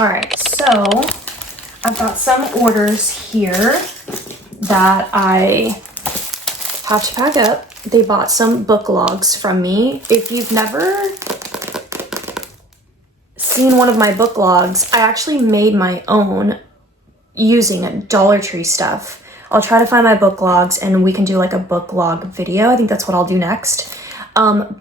All right, so I've got some orders here that I have to pack up. They bought some book logs from me. If you've never seen one of my book logs, I actually made my own using Dollar Tree stuff. I'll try to find my book logs and we can do like a book log video. I think that's what I'll do next.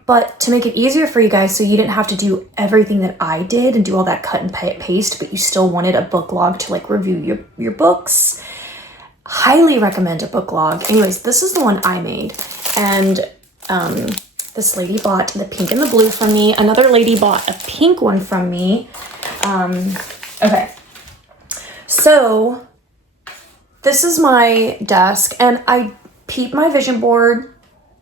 But to make it easier for you guys so you didn't have to do everything that I did and do all that cut and paste, but you still wanted a book log to like review your books, highly recommend a book log. Anyways, this is the one I made. And this lady bought the pink and the blue from me. Another lady bought a pink one from me. Okay. So this is my desk and I peeped my vision board.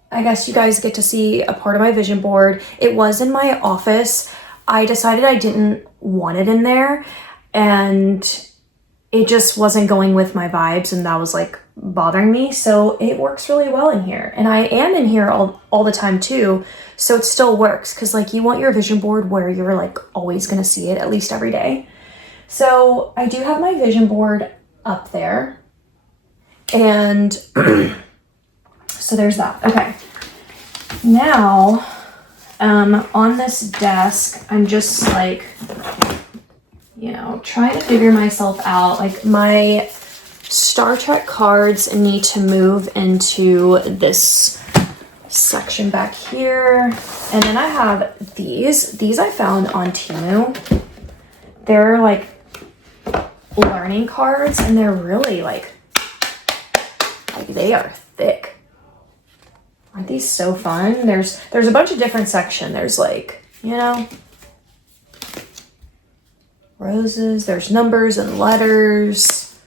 I guess you guys get to see a part of my vision board. It was in my office. I decided I didn't want it in there and it just wasn't going with my vibes and that was like bothering me. So it works really well in here. And I am in here all the time too. So it still works because like you want your vision board where you're like always going to see it at least every day. So I do have my vision board up there. And so there's that. Okay. Now, on this desk, I'm just like, you know, trying to figure myself out. Like my Star Trek cards need to move into this section back here. And then I have these. These I found on Temu. They're like learning cards and they're really like they are thick. Aren't these so fun? There's a bunch of different sections. There's like, you know, roses, there's numbers and letters.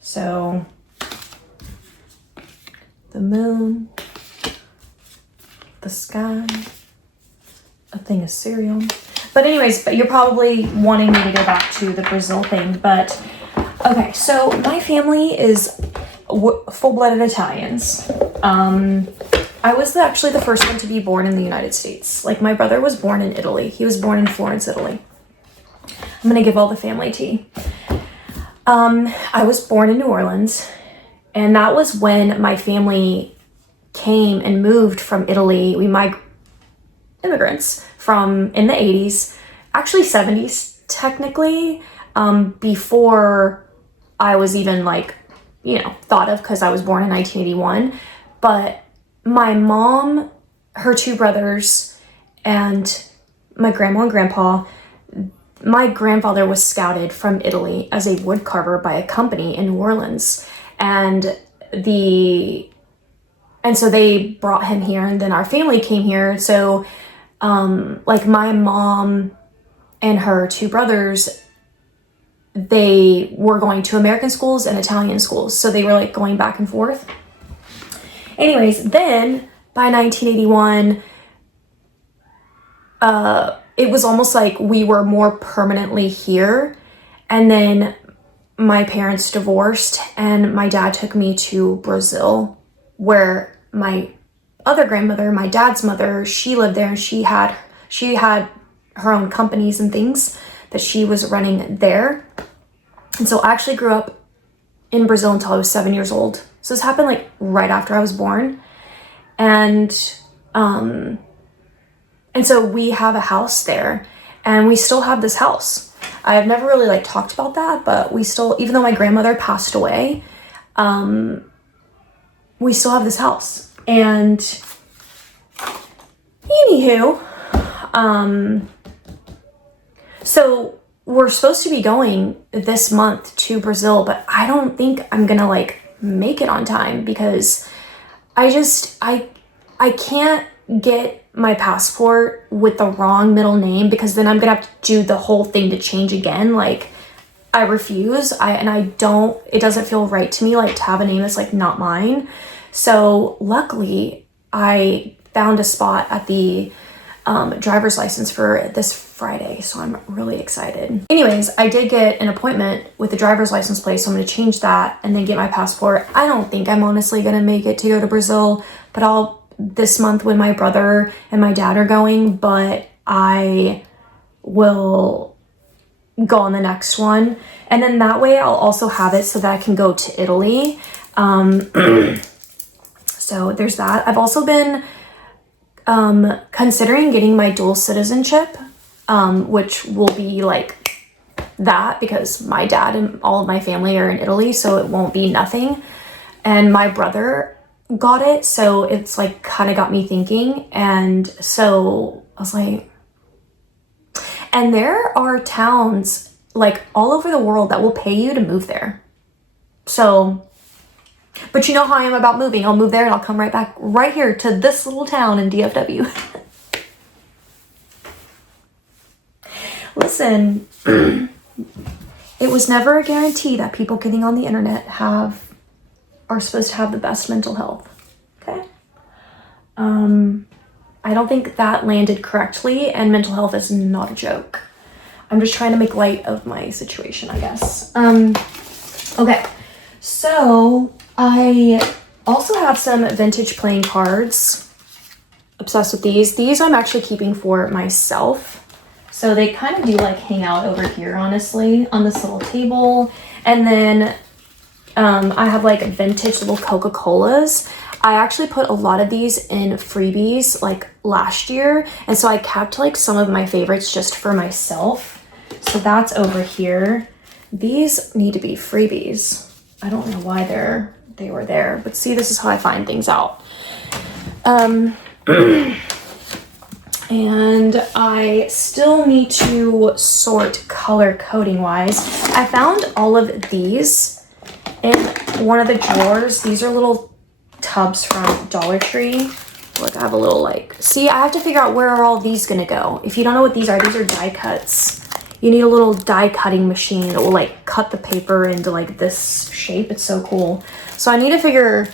So the moon, the sky, a thing of cereal. But anyways, but you're probably wanting me to go back to the Brazil thing, but okay, so my family is full-blooded Italians. I was actually the first one to be born in the United States. Like my brother was born in Italy. He was born in Florence, Italy. I'm gonna give all the family tea. I was born in New Orleans, and that was when my family came and moved from Italy. We immigrants from in the 80s, actually 70s technically, before I was even like, you know, thought of because I was born in 1981. But my mom, her two brothers, and my grandma and grandpa, my grandfather was scouted from Italy as a wood carver by a company in New Orleans. And so they brought him here and then our family came here. So like my mom and her two brothers, they were going to American schools and Italian schools. So they were like going back and forth. Anyways, then by 1981, it was almost like we were more permanently here. And then my parents divorced and my dad took me to Brazil, where my other grandmother, my dad's mother, she lived there and she had her own companies and things that she was running there. And so I actually grew up in Brazil until I was 7 years old. So this happened like right after I was born. And so we have a house there and we still have this house. I've never really like talked about that, but we still, even though my grandmother passed away, we still have this house. And anywho, so we're supposed to be going this month to Brazil, but I don't think I'm gonna like make it on time because I can't get my passport with the wrong middle name because then I'm gonna have to do the whole thing to change again. Like I refuse. It doesn't feel right to me like to have a name that's like not mine. So luckily I found a spot at the driver's license for this Friday, so I'm really excited. Anyways, I did get an appointment with the driver's license place, so I'm gonna change that and then get my passport. I don't think I'm honestly gonna make it to go to Brazil, but I'll this month when my brother and my dad are going, but I will go on the next one. And then that way I'll also have it so that I can go to Italy. So there's that. I've also been considering getting my dual citizenship, which will be like that because my dad and all of my family are in Italy, so it won't be nothing. And my brother got it, so it's like kind of got me thinking. And so I was like, and there are towns like all over the world that will pay you to move there. So, but you know how I am about moving. I'll move there and I'll come right back right here to this little town in DFW. Listen, it was never a guarantee that people getting on the internet are supposed to have the best mental health. Okay? I don't think that landed correctly, and mental health is not a joke. I'm just trying to make light of my situation, I guess. Okay, so I also have some vintage playing cards. Obsessed with these. These I'm actually keeping for myself. So they kind of do like hang out over here, honestly, on this little table. And then I have like vintage little Coca-Colas. I actually put a lot of these in freebies like last year. And so I kept like some of my favorites just for myself. So that's over here. These need to be freebies. I don't know why they were there, but see, this is how I find things out. And I still need to sort color coding wise. I found all of these in one of the drawers. These are little tubs from Dollar Tree. Look, I have a little like, see, I have to figure out where are all these gonna go. If you don't know what these are die cuts. You need a little die cutting machine that will like cut the paper into like this shape. It's so cool. So I need to figure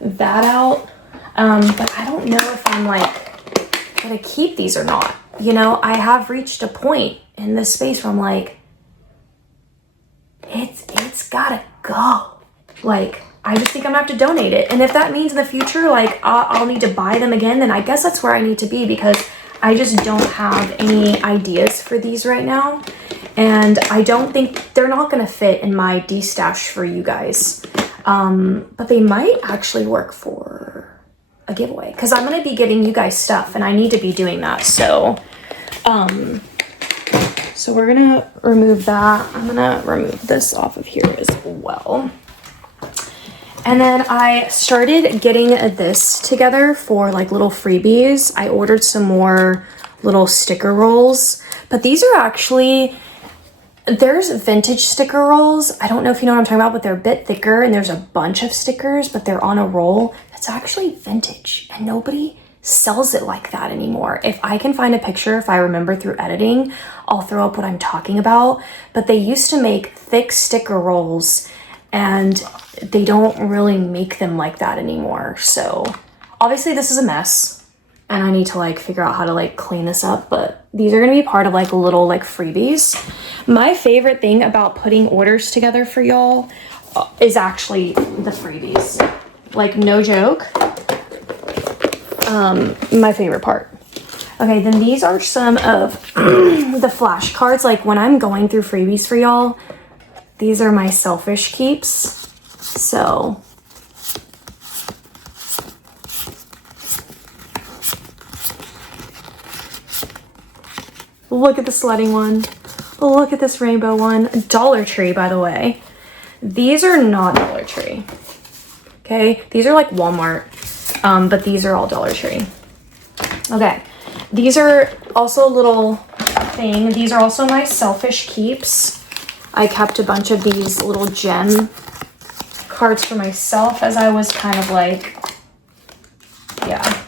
that out. But I don't know if I'm like gonna keep these or not. You know, I have reached a point in this space where I'm like, it's gotta go. Like, I just think I'm gonna have to donate it. And if that means in the future, like I'll need to buy them again, then I guess that's where I need to be, because I just don't have any ideas for these right now. And I don't think they're not gonna fit in my de-stash for you guys. But they might actually work for a giveaway, because I'm gonna be getting you guys stuff and I need to be doing that. So so we're gonna remove that. I'm gonna remove this off of here as well. And then I started getting this together for like little freebies. I ordered some more little sticker rolls, but these are actually, there's vintage sticker rolls. I don't know if you know what I'm talking about, but they're a bit thicker and there's a bunch of stickers, but they're on a roll. That's actually vintage and nobody sells it like that anymore. If I can find a picture, if I remember through editing, I'll throw up what I'm talking about. But they used to make thick sticker rolls and they don't really make them like that anymore. So obviously this is a mess and I need to like figure out how to like clean this up, but these are gonna be part of like little like freebies. My favorite thing about putting orders together for y'all is actually the freebies. Like, no joke. My favorite part. Okay, then these are some of the flashcards. Like when I'm going through freebies for y'all, these are my selfish keeps. So look at the sledding one. Look at this rainbow one. Dollar Tree, by the way. These are not Dollar Tree. Okay, these are like Walmart, but these are all Dollar Tree. Okay, these are also a little thing. These are also my selfish keeps. I kept a bunch of these little gem cards for myself as I was kind of like, yeah.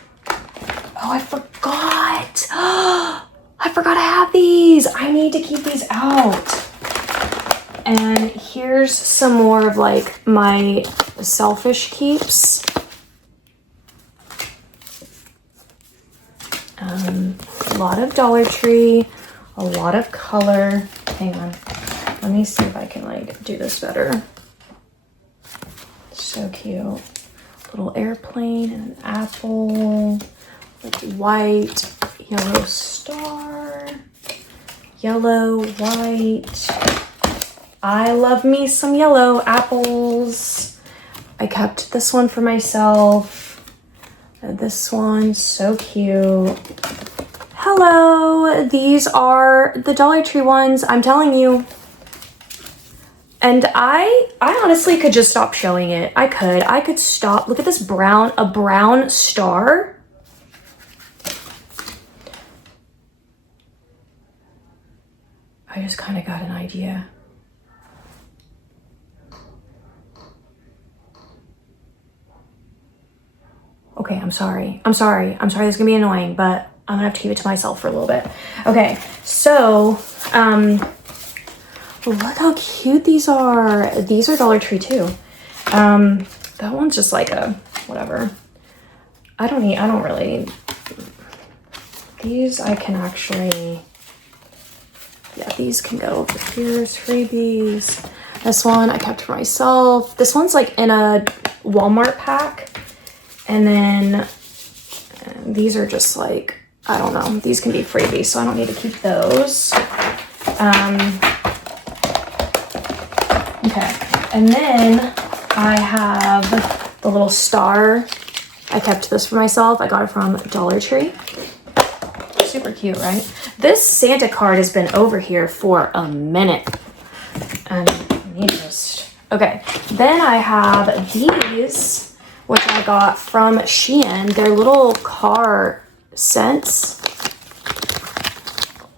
Oh, I forgot. I forgot I have these. I need to keep these out. And here's some more of like my selfish keeps. A lot of Dollar Tree, a lot of color. Hang on. Let me see if I can like do this better. So cute. Little airplane and an apple. Like white, yellow star. Yellow, white. I love me some yellow. Apples. I kept this one for myself. This one, so cute. Hello, these are the Dollar Tree ones, I'm telling you. And I honestly could just stop showing it. I could stop. Look at this a brown star. I just kind of got an idea. Okay, I'm sorry. This is gonna be annoying, but I'm gonna have to keep it to myself for a little bit. Okay, so, look how cute these are. These are Dollar Tree too. That one's just like a, whatever. I don't really, these I can actually, yeah, these can go over here as freebies. This one I kept for myself. This one's like in a Walmart pack. And then these are just like, I don't know, these can be freebies, so I don't need to keep those. Okay, and then I have the little star. I kept this for myself. I got it from Dollar Tree. Super cute, right? This Santa card has been over here for a minute. And you just, okay. Then I have these, which I got from Shein. They're little car scents.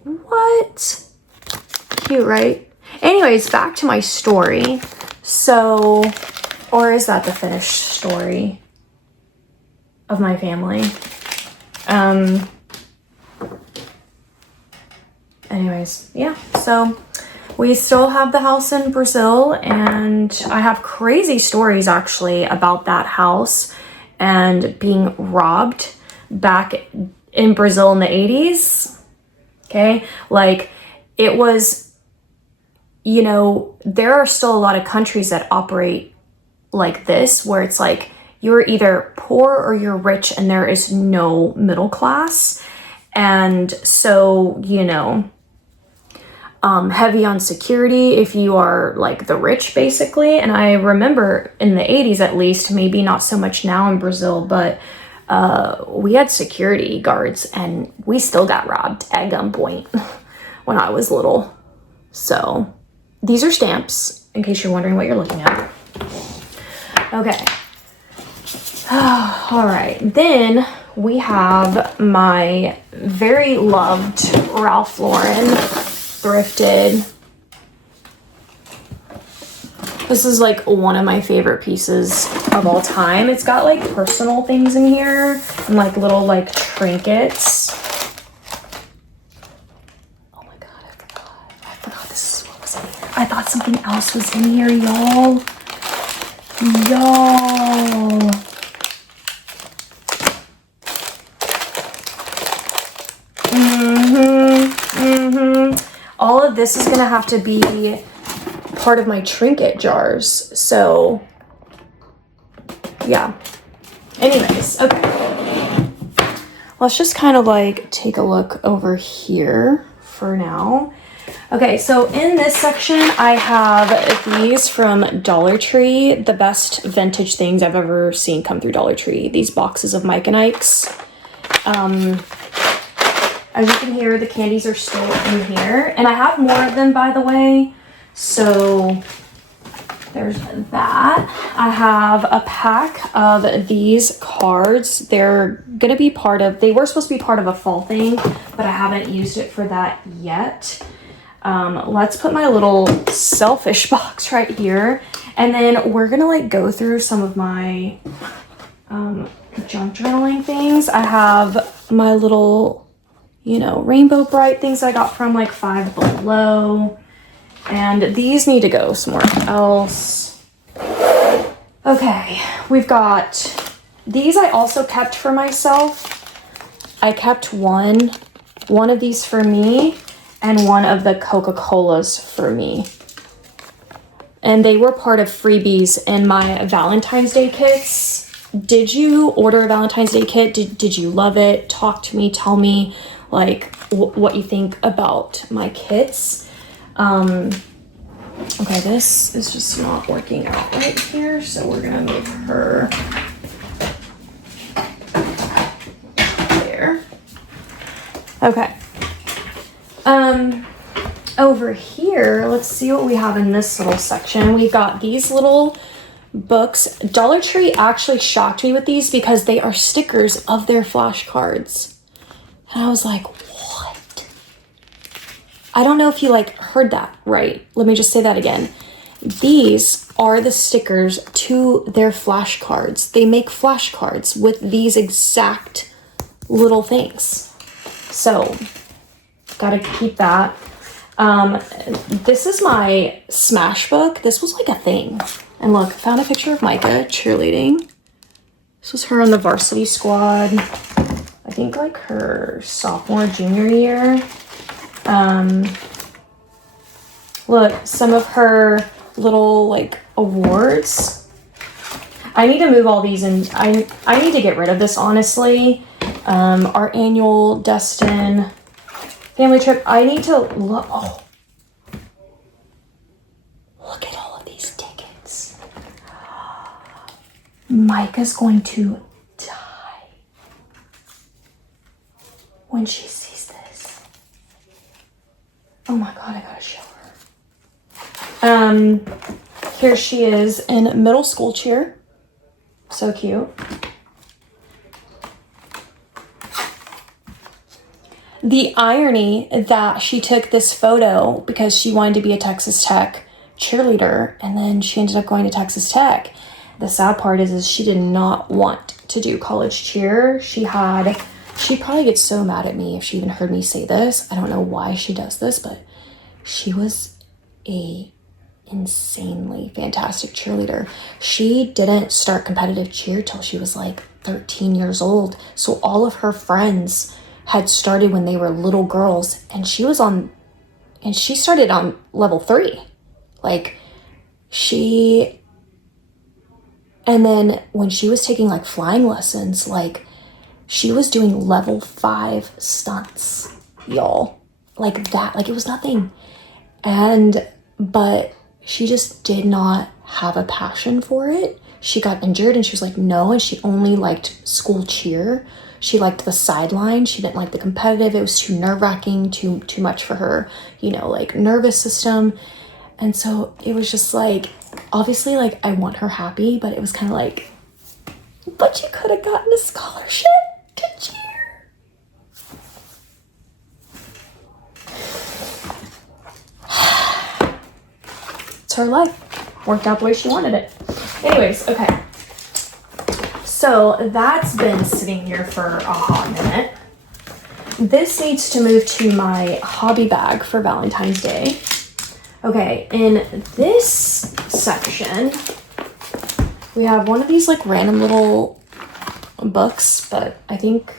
What? Cute, right? Anyways, back to my story. So, or is that the finished story of my family? Anyways, yeah, so we still have the house in Brazil, and I have crazy stories actually about that house and being robbed back in Brazil in the 80s. Okay, like it was, you know, there are still a lot of countries that operate like this, where it's like you're either poor or you're rich and there is no middle class. And so, you know, heavy on security if you are like the rich, basically. And I remember in the 80s, at least, maybe not so much now in Brazil, but we had security guards and we still got robbed at gunpoint when I was little. So these are stamps, in case you're wondering what you're looking at. Okay. All right, then we have my very loved Ralph Lauren thrifted. This is like one of my favorite pieces of all time. It's got like personal things in here and like little like trinkets. Oh my god, I forgot this is what was in here. I thought something else was in here, y'all. All of this is gonna have to be part of my trinket jars. So yeah. Anyways, okay. Let's just kind of like take a look over here for now. Okay, so in this section, I have these from Dollar Tree, the best vintage things I've ever seen come through Dollar Tree. These boxes of Mike and Ike's. As you can hear, the candies are still in here. And I have more of them, by the way. So there's that. I have a pack of these cards. They're going to be part of, they were supposed to be part of a fall thing, but I haven't used it for that yet. Let's put my little selfish box right here. And then we're going to like go through some of my junk journaling things. I have my little, you know, Rainbow Bright things I got from like Five Below. And these need to go somewhere else. Okay, we've got these I also kept for myself. I kept one of these for me and one of the Coca-Colas for me. And they were part of freebies in my Valentine's Day kits. Did you order a Valentine's Day kit? Did you love it? Talk to me, tell me. like what you think about my kits. Okay, this is just not working out right here, so we're gonna move her there. Okay. Over here, let's see what we have in this little section. We've got these little books. Dollar Tree actually shocked me with these because they are stickers of their flashcards. And I was like, what? I don't know if you like heard that right. Let me just say that again. These are the stickers to their flashcards. They make flashcards with these exact little things. So, gotta keep that. This is my Smash book. This was like a thing. And look, found a picture of Micah cheerleading. This was her on the varsity squad. I think like her sophomore, junior year. Look, some of her little like awards. I need to move all these and I need to get rid of this, honestly. Our annual Destin family trip. I need to look. Oh, look at all of these tickets. Micah's going to die when she sees this. Oh my God, I gotta show her. Here she is in middle school cheer. So cute. The irony that she took this photo because she wanted to be a Texas Tech cheerleader, and then she ended up going to Texas Tech. The sad part is she did not want to do college cheer. She'd probably get so mad at me if she even heard me say this. I don't know why she does this, but she was a insanely fantastic cheerleader. She didn't start competitive cheer till she was like 13 years old. So all of her friends had started when they were little girls, and she started on level 3. And then when she was taking like flying lessons, like she was doing level 5 stunts, y'all. Like that, like it was nothing. But she just did not have a passion for it. She got injured and she was like, no, and she only liked school cheer. She liked the sideline. She didn't like the competitive. It was too nerve-wracking, too much for her, like nervous system. And so it was just like, obviously, like I want her happy, but it was kind of like, but you could have gotten a scholarship to cheer. It's her life. Worked out the way she wanted it. Anyways, okay. So that's been sitting here for a hot minute. This needs to move to my hobby bag for Valentine's Day. Okay, in this section, we have one of these like random little books, but I think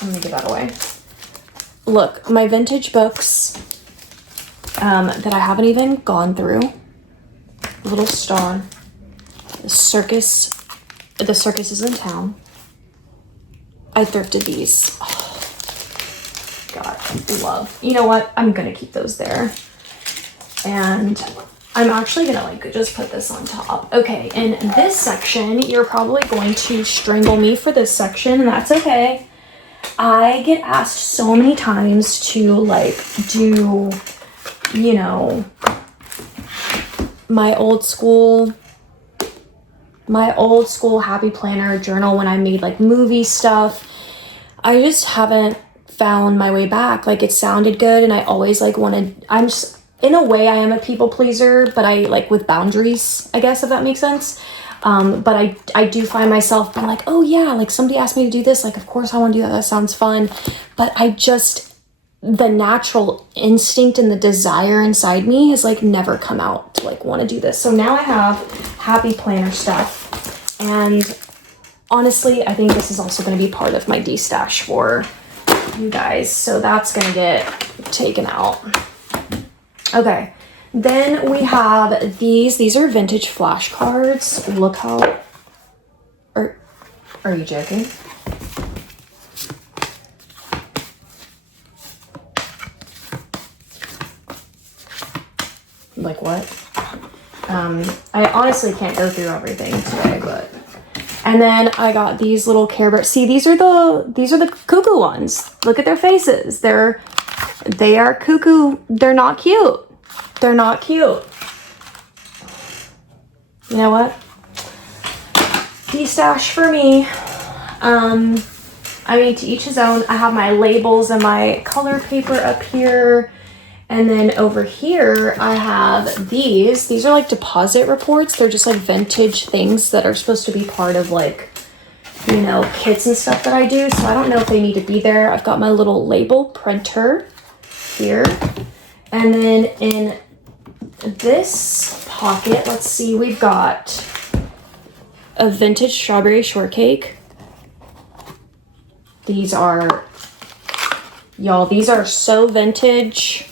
I'm gonna give that away. Look, my vintage books that I haven't even gone through. Little star. The circus is in town. I thrifted these. Oh, God, love. You know what? I'm gonna keep those there. And I'm actually gonna like just put this on top. Okay, in this section, you're probably going to strangle me for this section, and that's okay. I get asked so many times to like do, my old school happy planner journal when I made like movie stuff. I just haven't found my way back. Like it sounded good and I always like wanted, in a way I am a people pleaser, but I like with boundaries, I guess, if that makes sense. But I do find myself being like, oh yeah, like somebody asked me to do this. Like, of course I want to do that. That sounds fun. But the natural instinct and the desire inside me has like never come out to like want to do this. So now I have happy planner stuff, and honestly I think this is also going to be part of my de-stash for you guys, so that's going to get taken out. Okay, then we have these are vintage flashcards. Look how, are you joking? like what? I honestly can't go through everything today, but. And then I got these little Care Bears. See, these are the cuckoo ones. Look at their faces. They are cuckoo. They're not cute. They're not cute. You know what? De-stash for me. I mean, to each his own. I have my labels and my color paper up here. And then over here, I have these. These are like deposit reports. They're just like vintage things that are supposed to be part of like, you know, kits and stuff that I do. So I don't know if they need to be there. I've got my little label printer here. And then in this pocket, let's see, we've got a vintage strawberry shortcake. These are, y'all, these are so vintage.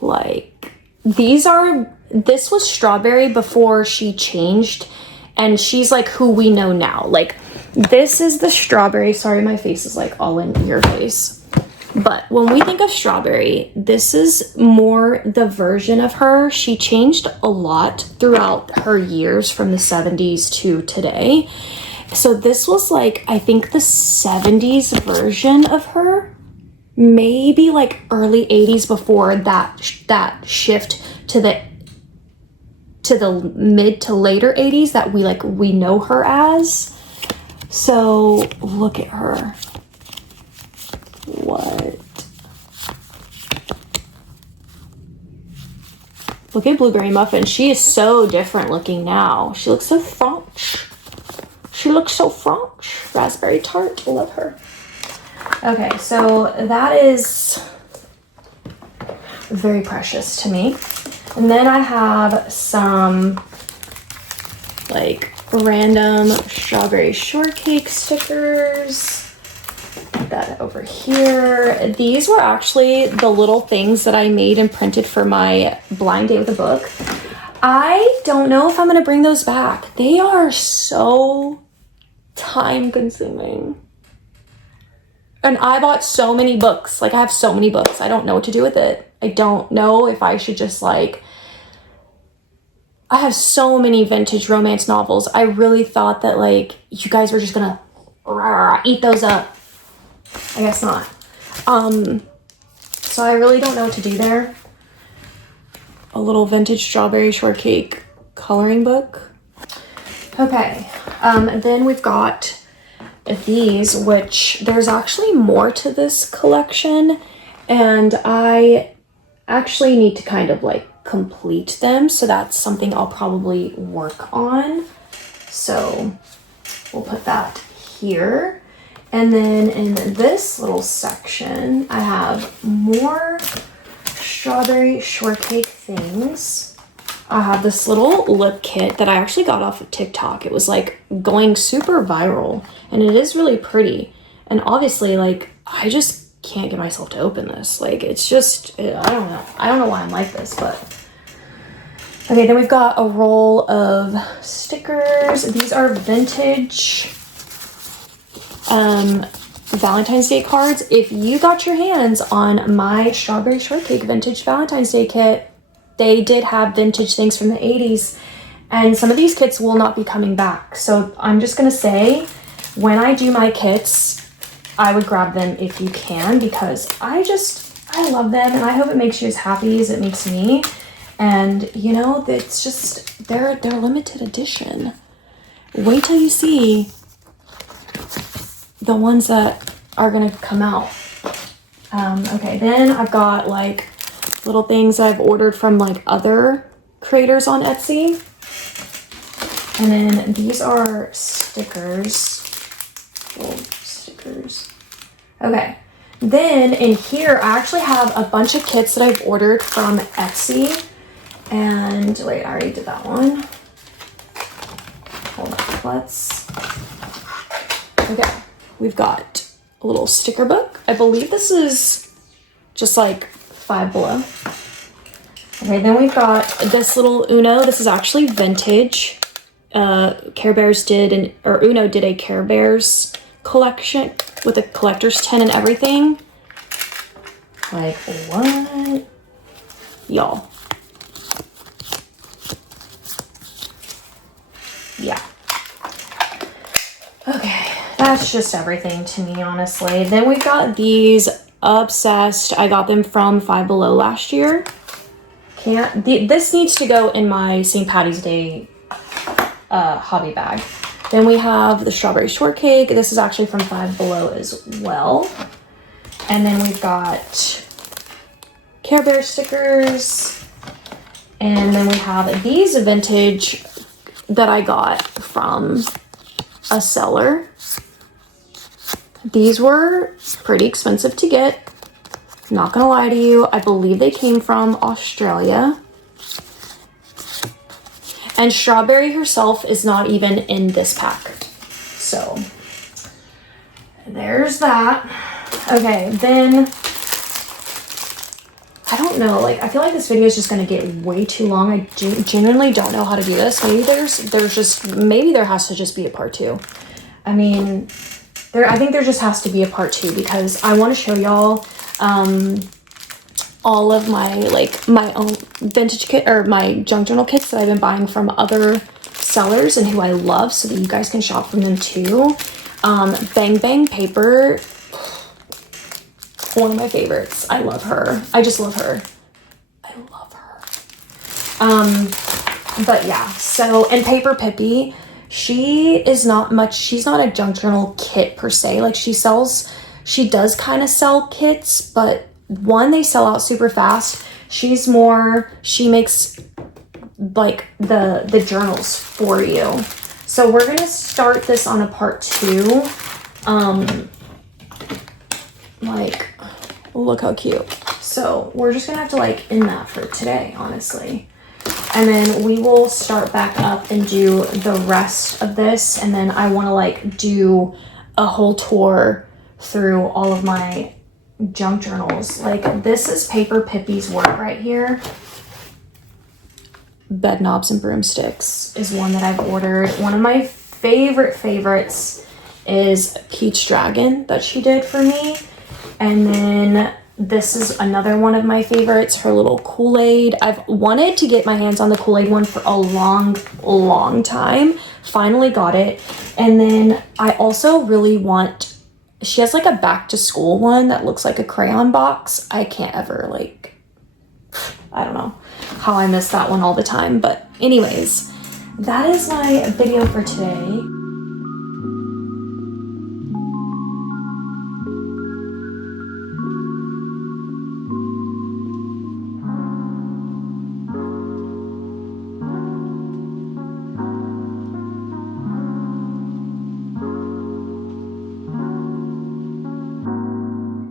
Like, this was strawberry before she changed, and she's like who we know now. Like, this is the strawberry. Sorry, my face is like all in your face. But when we think of strawberry, this is more the version of her. She changed a lot throughout her years from the 70s to today. So this was like, I think the 70s version of her. Maybe like early 80s before that shift to the mid to later 80s that we know her as. So look at her. What? Look at Blueberry Muffin. She is so different looking now. She looks so French. She looks so French. Raspberry tart. I love her. Okay, so that is very precious to me. And then I have some like random strawberry shortcake stickers. Put that over here. These were actually the little things that I made and printed for my blind date with a book. I don't know if I'm gonna bring those back. They are so time consuming. And I bought so many books. Like, I have so many books. I don't know what to do with it. I don't know if I should just like, I have so many vintage romance novels. I really thought that like, you guys were just gonna eat those up. I guess not. So I really don't know what to do there. A little vintage strawberry shortcake coloring book. Okay, then we've got these, which there's actually more to this collection, and I actually need to kind of like complete them, so that's something I'll probably work on. So we'll put that here. And then in this little section, I have more strawberry shortcake things. I have this little lip kit that I actually got off of TikTok. It was like going super viral, and it is really pretty. And obviously, like, I just can't get myself to open this. Like, it's just, I don't know. I don't know why I'm like this, but. Okay, then we've got a roll of stickers. These are vintage Valentine's Day cards. If you got your hands on my strawberry shortcake vintage Valentine's Day kit, they did have vintage things from the 80s, and some of these kits will not be coming back. So I'm just gonna say, when I do my kits, I would grab them if you can, because I love them, and I hope it makes you as happy as it makes me. And you know, it's just, they're limited edition. Wait till you see the ones that are gonna come out. Okay, then I've got like little things I've ordered from like other creators on Etsy. And then these are stickers. Little stickers. Okay. Then in here, I actually have a bunch of kits that I've ordered from Etsy. And wait, I already did that one. Hold on, okay. We've got a little sticker book. I believe this is just like Five Below. Okay, then we've got this little Uno. This is actually vintage. Care Bears did, Uno did a Care Bears collection with a collector's tin and everything. Like, what? Y'all. Yeah. Okay, that's just everything to me, honestly. Then we've got these Obsessed. I got them from Five Below last year. This needs to go in my St. Patty's Day hobby bag. Then we have the strawberry shortcake. This is actually from Five Below as well. And then we've got Care Bear stickers. And then we have these vintage that I got from a seller. These were pretty expensive to get. Not gonna lie to you. I believe they came from Australia. And Strawberry herself is not even in this pack. So there's that. Okay, then I don't know, like, I feel like this video is just gonna get way too long. I genuinely don't know how to do this. Maybe maybe there has to just be a part 2. I mean, I think there just has to be a part 2 because I want to show y'all all of my, like, my own vintage kit or my junk journal kits that I've been buying from other sellers and who I love so that you guys can shop from them too. Bang Bang Paper, one of my favorites. I love her. I just love her. I love her. But yeah, so, and Paper Pippi, she's not a junk journal kit per se. Like, she does kind of sell kits, but one, they sell out super fast. She makes like the journals for you. So we're gonna start this on a part 2. Like, look how cute. So we're just gonna have to like end that for today, honestly. And then we will start back up and do the rest of this. And then I want to like do a whole tour through all of my junk journals. Like, this is Paper Pippi's work right here. Bed Knobs and Broomsticks is one that I've ordered. One of my favorites is Peach Dragon that she did for me. And then this is another one of my favorites, her little Kool-Aid. I've wanted to get my hands on the Kool-Aid one for a long time. Finally got it. And then I also really want, she has like a back to school one that looks like a crayon box. I can't ever, like, I don't know how I miss that one all the time. But anyways, that is my video for today.